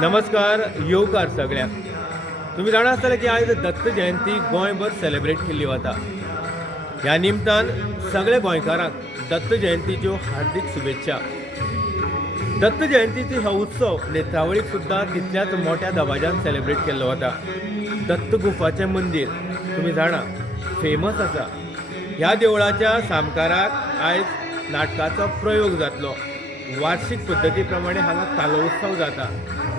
नमस्कार येवकार सगळ्यांक. तुम्ही जाणा आसतले की आज दत्त जयंती गोंयभर सेलिब्रेट केल्ली वता. ह्या निमतान सगळे गोंयकारांक दत्त जयंतीच्यो हार्दिक शुभेच्छा. दत्त जयंतीचो हो उत्सव नेत्रावळीक सुद्दां तितल्याच मोठ्या दबाज्यान सेलिब्रेट केल्लो वता. दत्त गुफाचें मंदिर तुम्ही जाणा फेमस आसा. ह्या देवळाच्या सामकाराक आयज नाटकाचो प्रयोग जातलो. वार्षिक पद्धती प्रमाणे हांगा तालोत्सव जाता,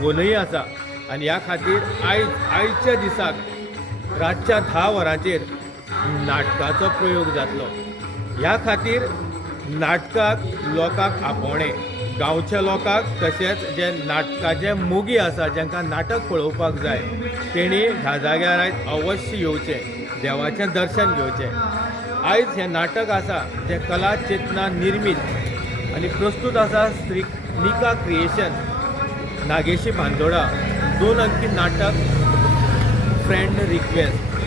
गोंधळी आसा आनी ह्या खातीर आयच्या दिसाक रातच्या 10 वरांचेर नाटकाचो प्रयोग जातलो. ह्या खातीर नाटकाक लोकांक आपोवणें, गांवच्या लोकांक तशेंच जे नाटकाचे मोगी आसा जांकां नाटक पळोवपाक जाय तेणी ह्या जाग्यार आयज अवश्य येवचें, देवाचें दर्शन घेवचें. आयज हें नाटक आसा जें कला चेतना निर्मीत आनी प्रस्तूत आसा निका क्रिएशन नागेशी बांदोडा 2 अंकी नाटक फ्रेंड रिक्वेस्ट.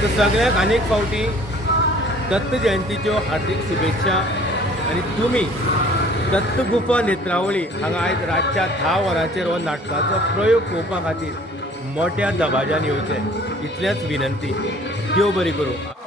तर सगळ्यांक अनेक फावटी दत्त जयंतीच्यो हार्दिक शुभेच्छा. आनी तुमी दत्त गुफा नेत्रावळी हांगा आयज रातच्या 10 वरांचेर हो नाटकाचो प्रयोग पळोवपा खातीर मोठ्या दबाज्यान येवचें, इतलेंच विनंती. देव बरी करूं.